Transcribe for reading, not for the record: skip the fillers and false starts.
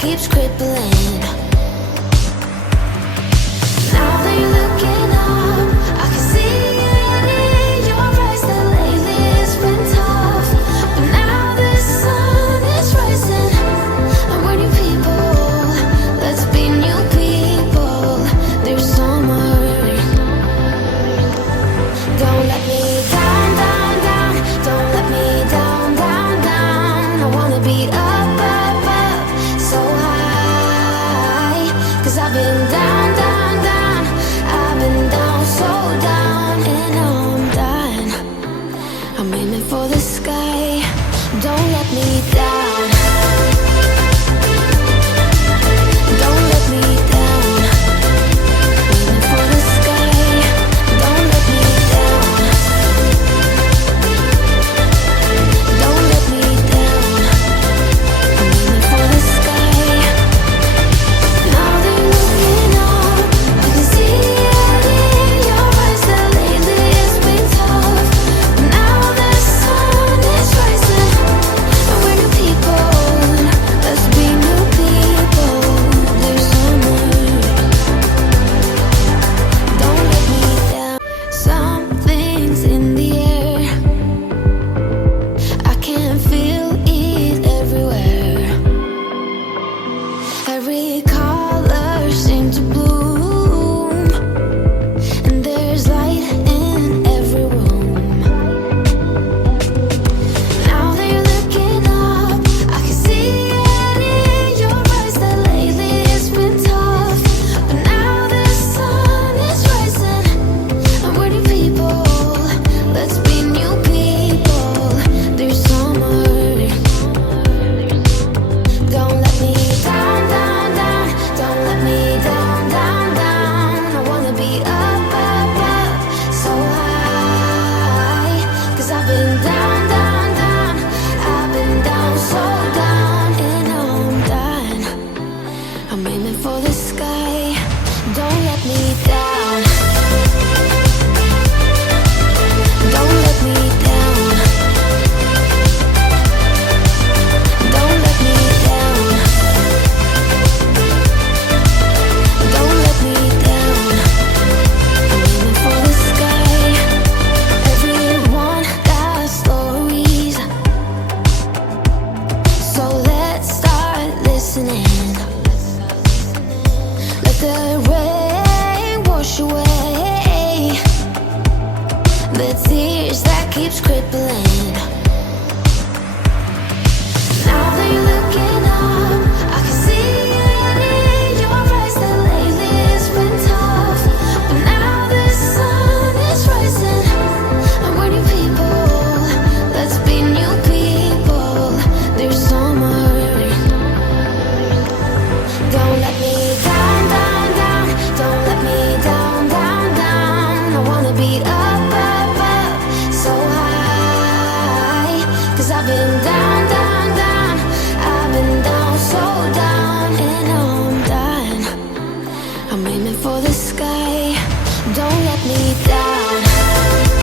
keeps crippling. Now that you're looking up, I can see it in your eyes that lately it's been tough. But now the sun is rising, and we're new people. Let's be new people. There's summer. Don't let me down, down, down. Don't let me down, down, down. I wanna be up, up, up, so high. 'Cause I've been down, down, down. I've been down, so down, and now I'm done. I'm aiming for the sky. Don't let me down. Don't let me down. Aiming for the sky. Don't let me down. Don't let me down. I'm aiming for the sky. Now that you're looking up, I can see it in your eyes that lately it's been tough. But now the sun is rising, and we're new people. Let's be new people. There's summer. Don't let me down. Something's in the air. I can feel it everywhere. Every color seems to bloom, and there's light in every room. Now that you're looking up, I can see it in your eyes that lately it's been tough. But now the sun is rising, and we're new people. Let's be new people. There's summer. Don't let me down, down, down. Don't let me down, down, down. I wanna be up, up, up, so high. 'Cause I've been down, down, down. I've been down, so down, and now I'm done. I'm aiming for the sky. Don't let me down. Don't let me down. Don't let me down. Don't let me down. I'm aiming for the sky. Everyone got stories, so let's start listening. Let the rain wash away the tears that keeps crippling. Now that you're looking up, I can see it in your eyes that lately it's been tough. But now the sun is rising, and we're new people. Let's be new people. There's summer. Don't let me down, down, down. Don't let me down, down, down. I wanna be up, up, up, so high. 'Cause I've been down,